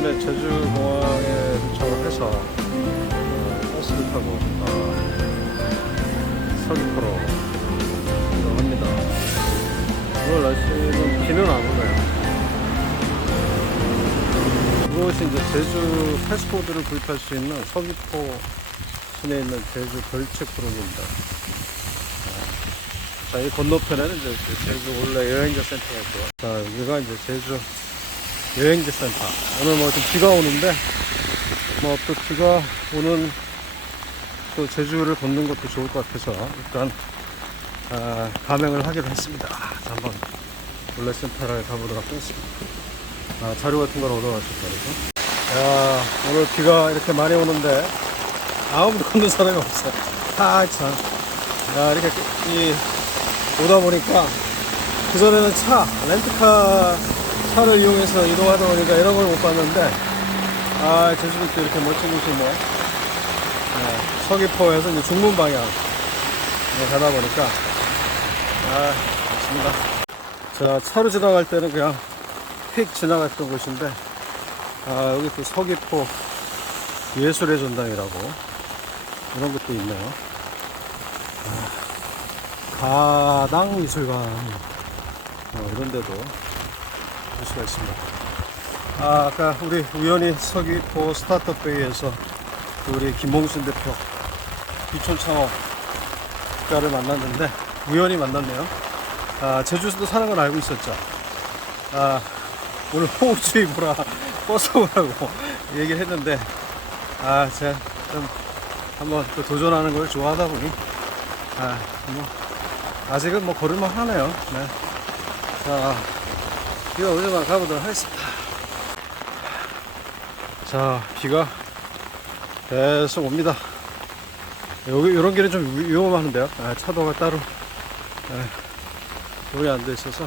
아침에 제주공항에 도착을 해서 어, 버스를 타고 어, 서귀포로 이동합니다. 오늘 날씨는 비는 안 오네요. 이곳이 이제 제주 패스포드를 구입할 수 있는 서귀포 시내에 있는 제주 별채크로입니다. 자, 이 건너편에는 이제 그 제주 원래 여행자 센터가 있고요. 자, 여기가 이제 제주 여행지 센터. 오늘 뭐 좀 비가 오는데, 뭐 또 비가 오는 또 제주를 걷는 것도 좋을 것 같아서 일단, 아, 가맹을 하기로 했습니다. 자, 한번 원래 센터를 가보도록 하겠습니다. 아, 자료 같은 걸 얻어가셨다, 그죠? 야, 오늘 비가 이렇게 많이 오는데, 아무도 걷는 사람이 없어요. 아, 참. 야, 이렇게 이, 오다 보니까, 그전에는 차, 렌트카 차를 이용해서 이동하다 보니까 이런 걸 못 봤는데, 아, 제주도 또 이렇게 멋진 곳이 뭐, 네, 서귀포에서 이제 중문 방향 가다 보니까, 아, 좋습니다. 자, 차로 지나갈 때는 그냥 휙 지나갔던 곳인데, 아, 여기 또 서귀포 예술의 전당이라고, 이런 것도 있네요. 아, 가당 미술관, 어, 이런 데도 볼 수가 있습니다. 아, 아까 우리 우연히 서귀포 스타트업 그 우리 김봉순 대표 비촌 창업가를 만났는데 우연히 만났네요. 아, 제주도도 사는 건 알고 있었죠. 아, 오늘 호우주의보라 버스 오라고 얘기를 했는데 아, 제가 좀 한번 또 도전하는 걸 좋아하다 보니 아, 뭐 아직은 뭐 걸을만 하네요. 네. 자, 비가 오지만 가보도록 하겠습니다. 자, 비가 계속 옵니다. 여기, 이런 길은 좀 위- 위험한데요. 아, 차도가 따로, 아, 돌이 안 돼 있어서.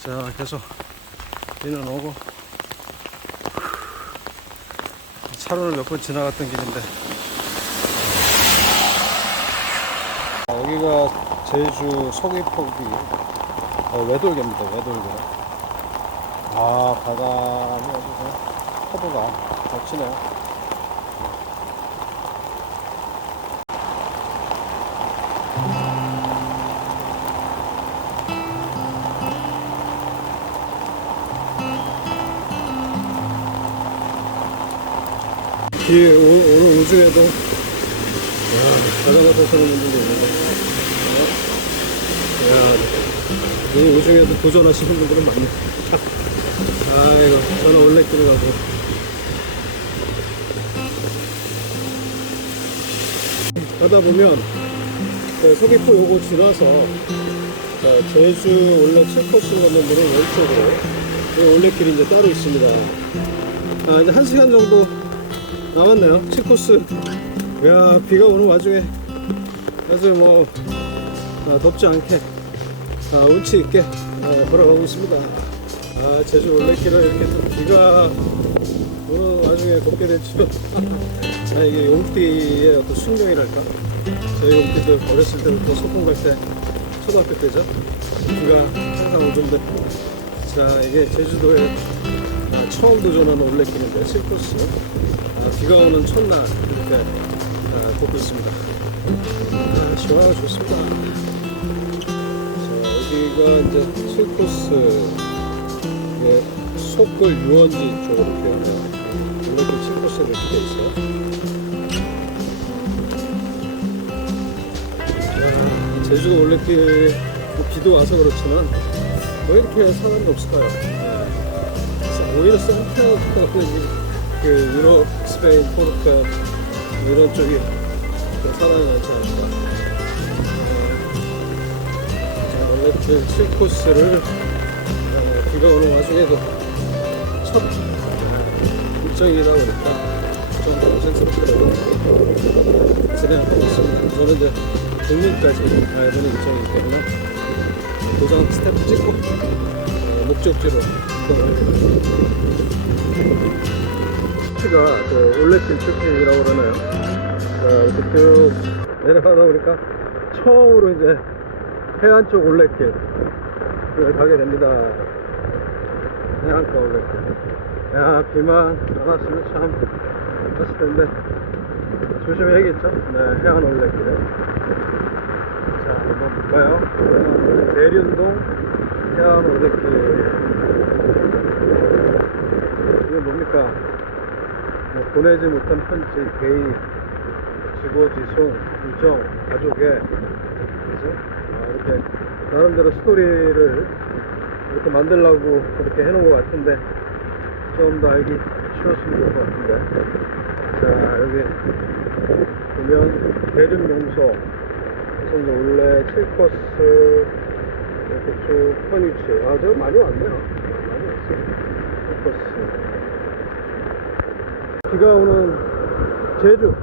자, 계속 비는 오고. 차로를 몇 번 지나갔던 길인데. 여기가 제주 서귀포기 어, 외돌개입니다. 외돌개. 아 바다는 어디서 파도가 멋지네요. 비 오, 오늘 오중에도 자전거 타시는 분들도 있는데 야, 오늘 오중에도 도전하시는 분들은 많네 아이고 저는 원래 길을 가고. 가다 보면 그 서귀포 요거 지나서 그 제주 올라 칠코스 가는 분은 왼쪽으로. 이 올레길이 이제 따로 있습니다. 아 이제 한 시간 정도 남았네요. 7코스. 야, 비가 오는 와중에. 아주 뭐, 아, 덥지 않게, 아, 운치 있게 아, 걸어가고 있습니다. 아, 제주 올레길을 이렇게 또 비가 오는 와중에 걷게 됐죠. 아, 이게 용띠의 어떤 숙명이랄까. 저희 용띠들 어렸을 때부터 소풍 갈 때, 초등학교 때죠. 비가 항상 오던데. 자, 이게 제주도에 아, 처음 도전하는 올레길인데 7코스. 아, 비가 오는 첫날 이렇게 아, 걷고 있습니다. 아, 시원하고 좋습니다. 자, 여기가 이제 7코스 예, 속글 유원지 쪽으로 이렇게 올레길 7코스로 이렇게 돼 있어요. 아, 제주도 뭐 비도 와서 그렇지만 왜 이렇게 사람이 없을까요? 예. 오히려 센터가 그 유럽, 스페인, 포르투갈 뭐 이런 쪽이 더 사람이 많지 않을까. 그 7코스를 어, 비가 오는 와중에도 첫 일정이다 보니까 좀 고생스럽더라도 진행하고 있습니다. 저는 이제 국민까지 가야 되는 일정이기 때문에 도장 스탬프 찍고 어, 목적지로. 트가 그 올레길 트랙이라고 그러나요? 자, 이렇게 쭉 내려가다 보니까 처음으로 이제 해안 쪽 올레길 올레길 을 가게 됩니다. 해안가 올레길. 야, 비만 안 왔으면 참 좋았을 텐데. 조심해야겠죠? 네, 해안 올레길에. 자, 한번 볼까요? 해안 대륜동 해안 올레길. 이게 뭡니까? 뭐 보내지 못한 편지, 개인, 지고 지송, 우정, 가족의 그죠? 아, 이렇게 나름대로 스토리를 이렇게 만들려고 그렇게 해놓은 것 같은데 좀 더 알기 쉬웠으면 좋을 것 같은데. 자 여기 보면 대륜용소 그래서 이제 원래 7코스 이렇게 쭉 편위치. 아 저거 많이 왔네요. 많이 왔어요. 7코스. 비가 오는 제주.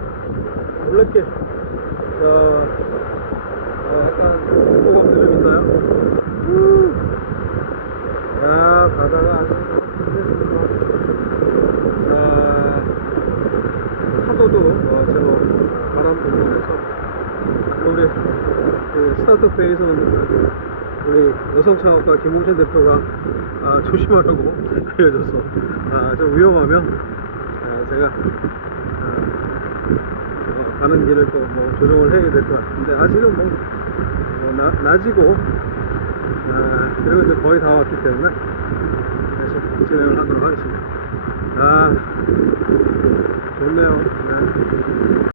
올레길 자 아, 약간 무겁도 좀 있나요? 음. 야 바다가 아주 좋습니다 자 파도도 어, 저 바람 불면서 우리 그 스타트업회에서는 우리 여성창업가 김홍신 대표가 아, 조심하라고 알려줬어 아, 좀 위험하면 아, 제가 아, 어, 가는 길을 또 뭐 조정을 해야 될 것 같은데 아직은 뭐, 뭐 나, 낮이고 아, 그리고 이제 거의 다 왔기 때문에 계속 진행을 하도록 하겠습니다 아 좋네요 네.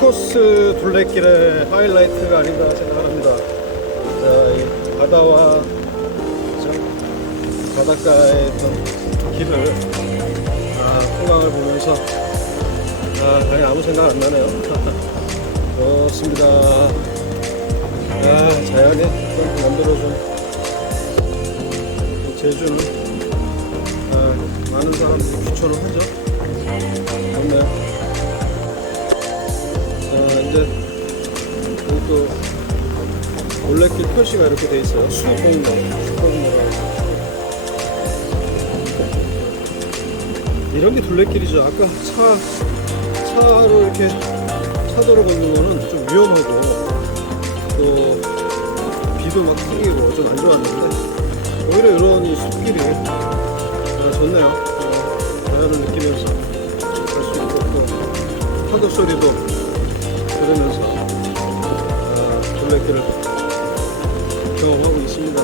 코스 둘레길의 하이라이트가 아닌가 생각합니다. 자, 이 바다와? 바닷가의 어떤 길을 아, 풍광을 보면서 아, 아니 아무 생각 안 나네요. 좋습니다. 아, 자연이 좀 만들어준 이 제주는 아, 많은 사람들이 귀촌을 하죠. 좋네요. 자, 이제 또 올레길 표시가 이렇게 돼 있어요. 수공로, 수공로라고. 이런 게 둘레길이죠. 아까 차, 차로 이렇게 차도로 걷는 거는 좀 위험하고 또 비도 막 튀기고 좀 안 좋았는데 오히려 이런 이 숲길이 아, 좋네요. 어, 자연을 느끼면서 갈 수 있고 또 파도 소리도 들으면서 어, 둘레길을 경험하고 있습니다.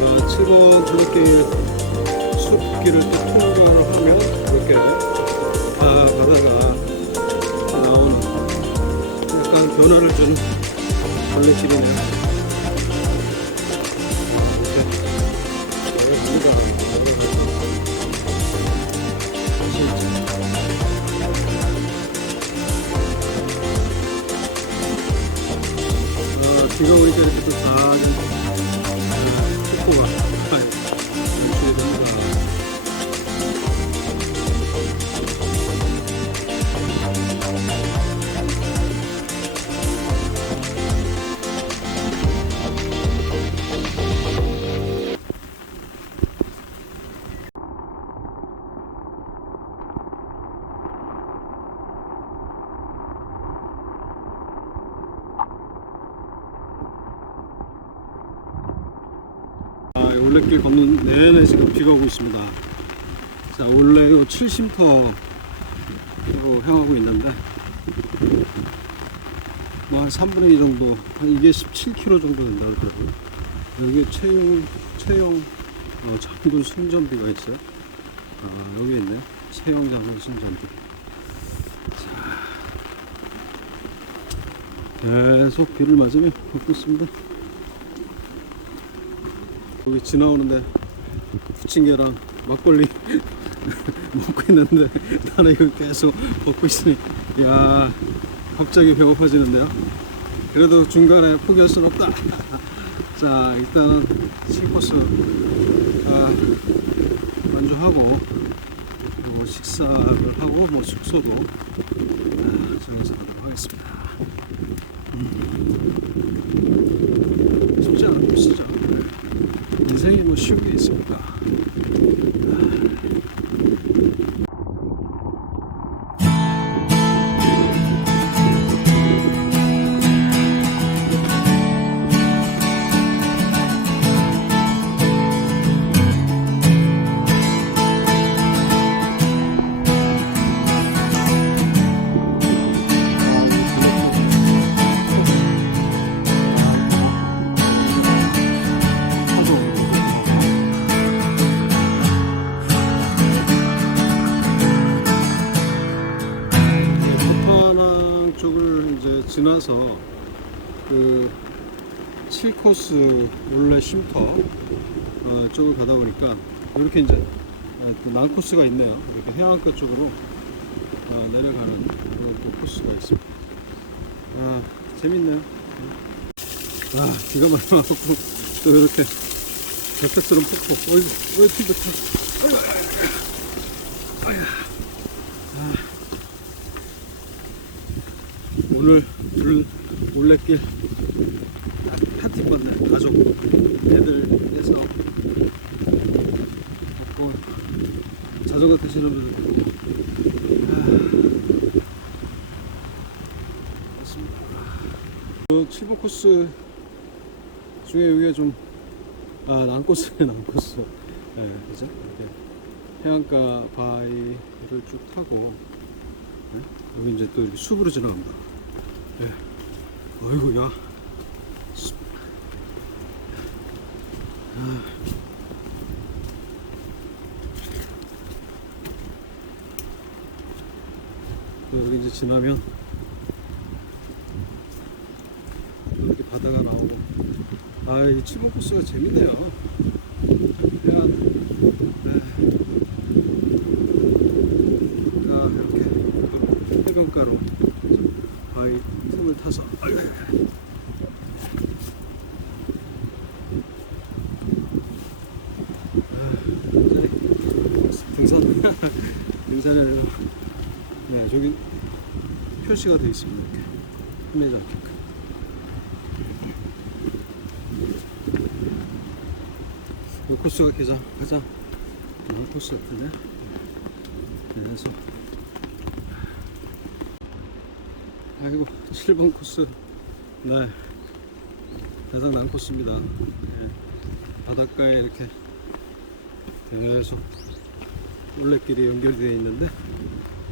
어, 7번 둘레길 숲길을 또 통과를 하면 이렇게 아, 바다가 나오는 약간 변화를 주는 둘레길이네요. 이렇게 가겠습니다. 어, 비가 오니까 이렇게 또 작은 아, 이 올레길 걷는 내내 지금 비가 오고 있습니다. 자, 원래 요 70터로 향하고 있는데, 뭐 한 3분의 2 정도, 한 이게 17km 정도 된다 그러더라고요. 여기 채용, 채용, 어, 장군 승전비가 있어요. 아, 여기 있네. 채용 장군 승전비. 자, 계속 비를 맞으며 걷고 있습니다. 거기 지나오는데 부침개랑 막걸리 먹고 있는데 나는 이거 계속 먹고 있으니 야 갑자기 배고파지는데요? 그래도 중간에 포기할 순 없다. 자 일단은 7코스 아, 만족하고 그리고 식사를 하고 뭐 숙소도 아, 정해서 가도록 하겠습니다 음. 쉽지 않은 코스죠 인생이 뭐 쉬운 게 있습니까? 지나서 그 7코스 올레 쉼터 어, 쪽을 가다 보니까 이렇게 이제 아, 또 난코스가 있네요. 이렇게 해안가 쪽으로 어, 내려가는 그런 또 코스가 있습니다. 아, 재밌네요. 아, 비가 많이 와갖고 또 이렇게 벽타처럼 폭포. 어이구, 어이, 튀. 어이구, 아야. 아. 오늘 올- 올레길 한팀 봤네 가족 애들 해서 갖고 자전거 타시는 분들 아. 맞습니다 그 7번 코스 중에 여기가 좀 아, 난코스네, 난코스. 예, 그죠? 이렇게 해안가 바위를 쭉 타고, 예? 여기 이제 또 이렇게 숲으로 지나갑니다. 예. 어이구, 야. 숲. 아. 또 여기 이제 지나면, 또 이렇게 바다가 나오고, 아, 이 7번 코스가 재밌네요. 해안, 네. 가 이렇게 또 해변가로 바위 틈을 타서, 아유. 아, 이제 등산, 등산을, 네, 저기 표시가 되어 있습니다. 않게끔. 이 코스가 가장 가장 나은 코스 같은데. 그래서. 아이고 7번 코스. 네. 가장 난 코스입니다. 네. 바닷가에 이렇게 계속 올레길이 연결되어 있는데.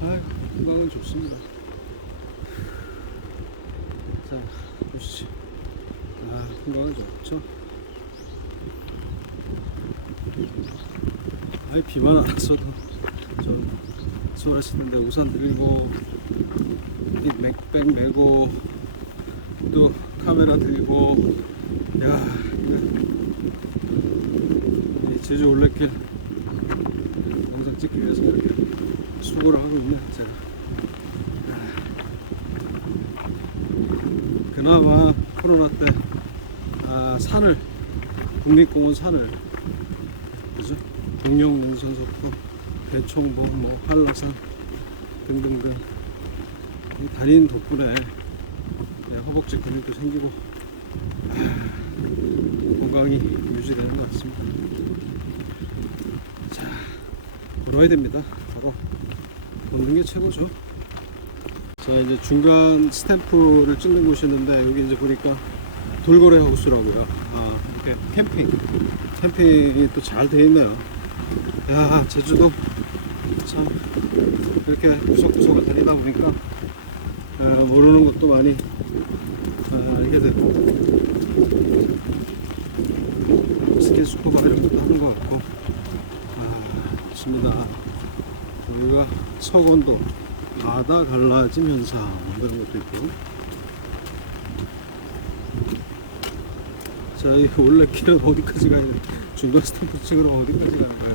아이고 풍광은 좋습니다 자 보시죠 아 풍광은 좋죠? 아니 비만 안 왔어도 좀 수월하시는데 우산 들고 이 맥백 메고 또 카메라 들고 야 이 제주 올레길 영상 찍기 위해서 이렇게 수고를 하고 있네 제가 그나마 코로나 때 아, 산을 국립공원 산을 그죠? 동영 능선석도 대청봉 뭐 한라산 등등등 이 달인 덕분에 네, 허벅지 근육도 생기고 아, 건강이 유지되는 것 같습니다. 자, 걸어야 됩니다. 바로 걷는 게 최고죠. 자, 이제 중간 스탬프를 찍는 곳이 있는데 여기 이제 보니까 돌고래 하우스라고요. 캠핑. 캠핑이 또잘돼 있네요. 야, 제주도 참 이렇게 구석구석을 다니다 보니까 아, 모르는 것도 많이 아, 알게 되고 스킨스쿠버 이런 것도 하는 것 같고 아, 좋습니다. 여기가 서건도 바다 갈라짐 현상 이런 것도 있고 자, 이 원래 길은 어디까지 가야 돼? 중간 스탬프 찍으러 어디까지 가는가요?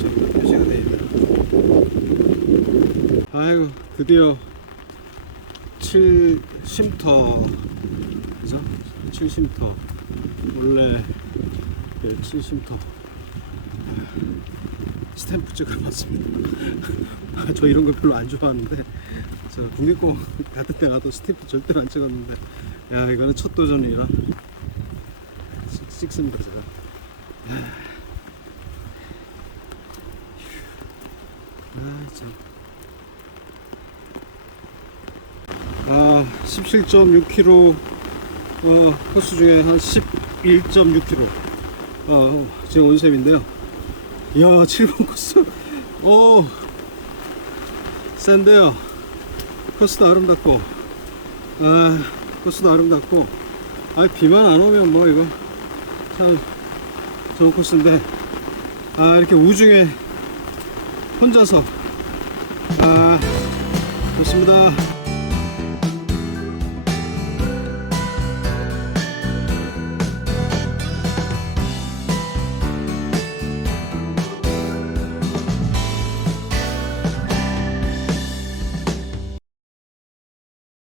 저기 표시가 돼 있네. 아이고, 드디어 7 쉼터, 그죠? 7 쉼터. 원래 그 7쉼터. 스탬프 찍으러 왔습니다. 저 이런 거 별로 안 좋아하는데 저 국립공원 같은 데 가도 스탬프 절대로 안 찍었는데. 야 이거는 첫 도전이라. 찍- 찍습니다 제가. 아 17.6km 어, 코스 중에 한 11.6km 어, 지금 온 셈인데요. 이야 7번 코스. 오 센데요 코스도 아름답고 아 코스도 아름답고 아 비만 안 오면 뭐 이거 참 좋은 코스인데 아 이렇게 우중에 혼자서 아 좋습니다.